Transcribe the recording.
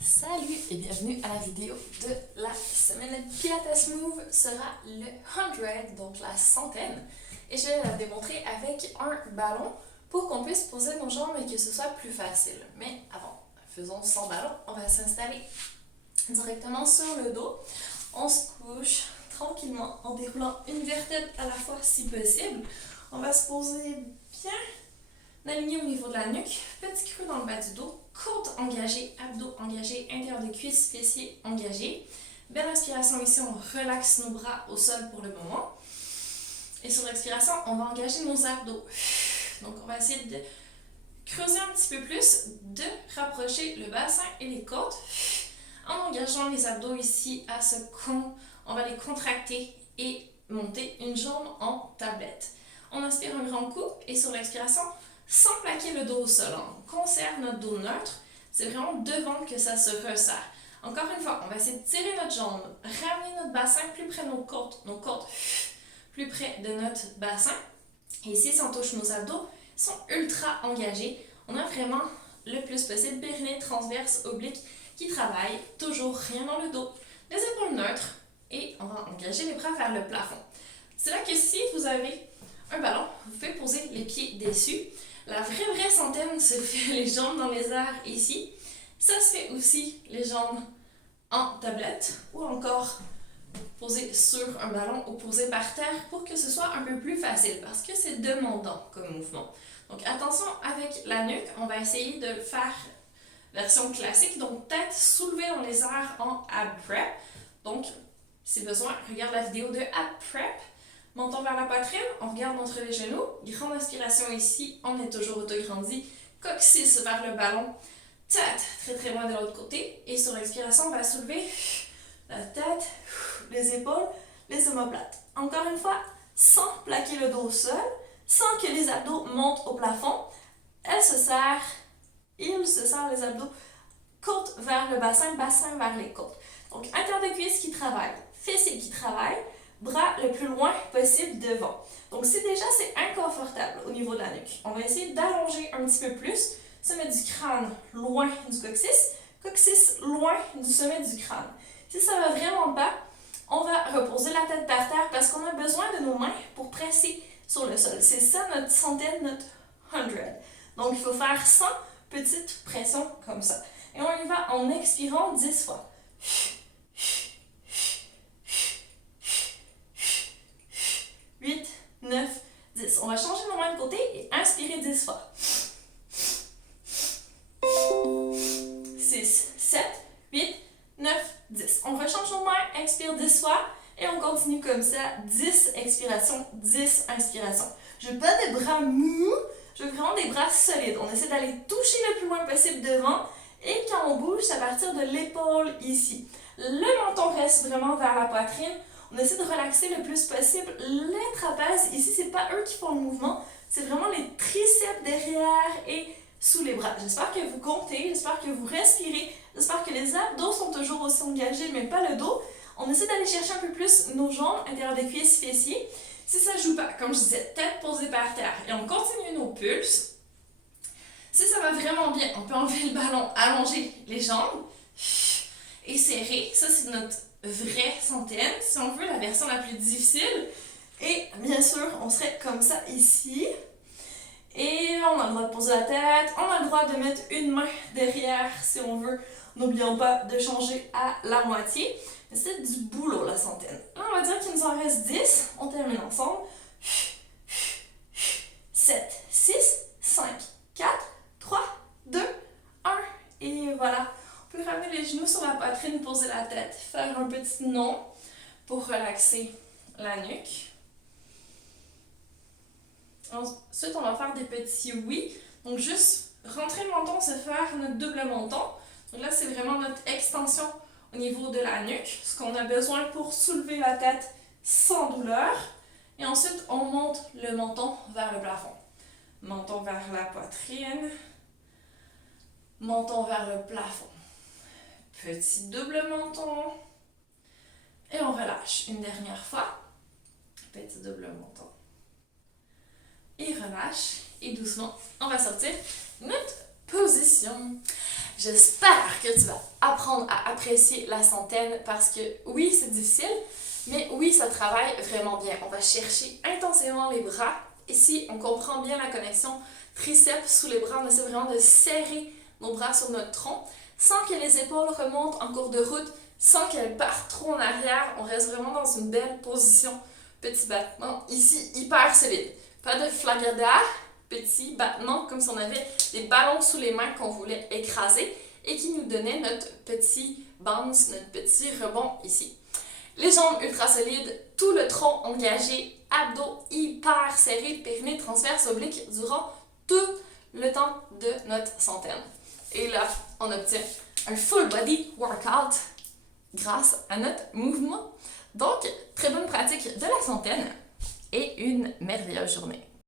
Salut et bienvenue à la vidéo de la semaine. Pilates Move sera le 100, donc la centaine. Et je vais la démontrer avec un ballon pour qu'on puisse poser nos jambes et que ce soit plus facile. Mais avant, faisons sans ballon. On va s'installer directement sur le dos. On se couche tranquillement en déroulant une vertèbre à la fois si possible. On va se poser bien aligné au niveau de la nuque, petit creux dans le bas du dos, côte engagée, abdos engagés, intérieur des cuisses, fessiers engagés. Belle inspiration ici, on relaxe nos bras au sol pour le moment. Et sur l'expiration, on va engager nos abdos. Donc on va essayer de creuser un petit peu plus, de rapprocher le bassin et les côtes. En engageant les abdos ici à ce con, on va les contracter et monter une jambe en tablette. On inspire un grand coup et sur l'expiration, sans plaquer le dos au sol, on conserve notre dos neutre. C'est vraiment devant que ça se resserre. Encore une fois, on va essayer de tirer notre jambe, ramener notre bassin plus près de nos côtes plus près de notre bassin. Et ici, si on touche nos abdos, ils sont ultra engagés. On a vraiment le plus possible périnée, transverse, oblique qui travaille. Toujours rien dans le dos. Les épaules neutres et on va engager les bras vers le plafond. C'est là que si vous avez un ballon, vous pouvez poser les pieds dessus. La vraie centaine se fait les jambes dans les airs ici. Ça se fait aussi les jambes en tablette ou encore posé sur un ballon ou posé par terre pour que ce soit un peu plus facile parce que c'est demandant comme mouvement. Donc attention avec la nuque, on va essayer de faire version classique, donc tête soulevée dans les airs en ab prep. Donc si besoin, regarde la vidéo de ab prep. Menton vers la poitrine, on regarde entre les genoux. Grande inspiration ici, on est toujours autograndi. Coccyx vers le ballon. Tête très loin de l'autre côté. Et sur l'expiration, on va soulever la tête, les épaules, les omoplates. Encore une fois, sans plaquer le dos au sol, sans que les abdos montent au plafond. Elle se serre, il se serre les abdos. Côte vers le bassin, bassin vers les côtes. Donc, intérieur de cuisse qui travaille, fessiers qui travaillent. Bras le plus loin possible devant. Donc si déjà c'est inconfortable au niveau de la nuque, on va essayer d'allonger un petit peu plus, sommet du crâne loin du coccyx, coccyx loin du sommet du crâne. Si ça va vraiment pas, on va reposer la tête par terre parce qu'on a besoin de nos mains pour presser sur le sol. C'est ça notre centaine, notre 100. Donc il faut faire 100 petites pressions comme ça. Et on y va en expirant 10 fois. 8, 9, 10. On va changer nos mains de côté et inspirer 10 fois. 6, 7, 8, 9, 10. On rechange nos mains, expire 10 fois et on continue comme ça. 10 expirations, 10 inspirations. Je veux pas des bras mous, je veux vraiment des bras solides. On essaie d'aller toucher le plus loin possible devant et quand on bouge, c'est à partir de l'épaule ici. Le menton reste vraiment vers la poitrine. On essaie de relaxer le plus possible les trapèzes. Ici, c'est pas eux qui font le mouvement, c'est vraiment les triceps derrière et sous les bras. J'espère que vous comptez, j'espère que vous respirez, j'espère que les abdos sont toujours aussi engagés, mais pas le dos. On essaie d'aller chercher un peu plus nos jambes, intérieur des cuisses, fessiers. Si ça joue pas, comme je disais, tête posée par terre et on continue nos pulses. Si ça va vraiment bien, on peut enlever le ballon, allonger les jambes et serrer. Ça, c'est notre vraie centaine, si on veut, la version la plus difficile. Et bien sûr, on serait comme ça ici. Et on a le droit de poser la tête, on a le droit de mettre une main derrière si on veut. N'oublions pas de changer à la moitié. Mais c'est du boulot, la centaine. Là, on va dire qu'il nous en reste 10. On termine ensemble. 7, 6, 5, 4, 3, 2, 1. Et voilà. On peut ramener les genoux sur la poitrine, poser la tête, faire un petit non pour relaxer la nuque. Ensuite, on va faire des petits oui. Donc, juste rentrer le menton, c'est faire notre double menton. Donc là, c'est vraiment notre extension au niveau de la nuque, ce qu'on a besoin pour soulever la tête sans douleur. Et ensuite, on monte le menton vers le plafond. Menton vers la poitrine, menton vers le plafond. Petit double menton. Et on relâche une dernière fois. Petit double menton. Et relâche. Et doucement, on va sortir notre position. J'espère que tu vas apprendre à apprécier la centaine parce que oui, c'est difficile, mais oui, ça travaille vraiment bien. On va chercher intensément les bras. Ici, on comprend bien la connexion triceps sous les bras. On essaie vraiment de serrer nos bras sur notre tronc sans que les épaules remontent en cours de route, sans qu'elles partent trop en arrière. On reste vraiment dans une belle position. Petit battement ici, hyper solide. Pas de flagada, petit battement comme si on avait des ballons sous les mains qu'on voulait écraser et qui nous donnait notre petit bounce, notre petit rebond ici. Les jambes ultra solides, tout le tronc engagé, abdos hyper serrés, périnée transverse oblique durant tout le temps de notre centaine. Et là, on obtient un full body workout grâce à notre mouvement. Donc, très bonne pratique de la centaine et une merveilleuse journée.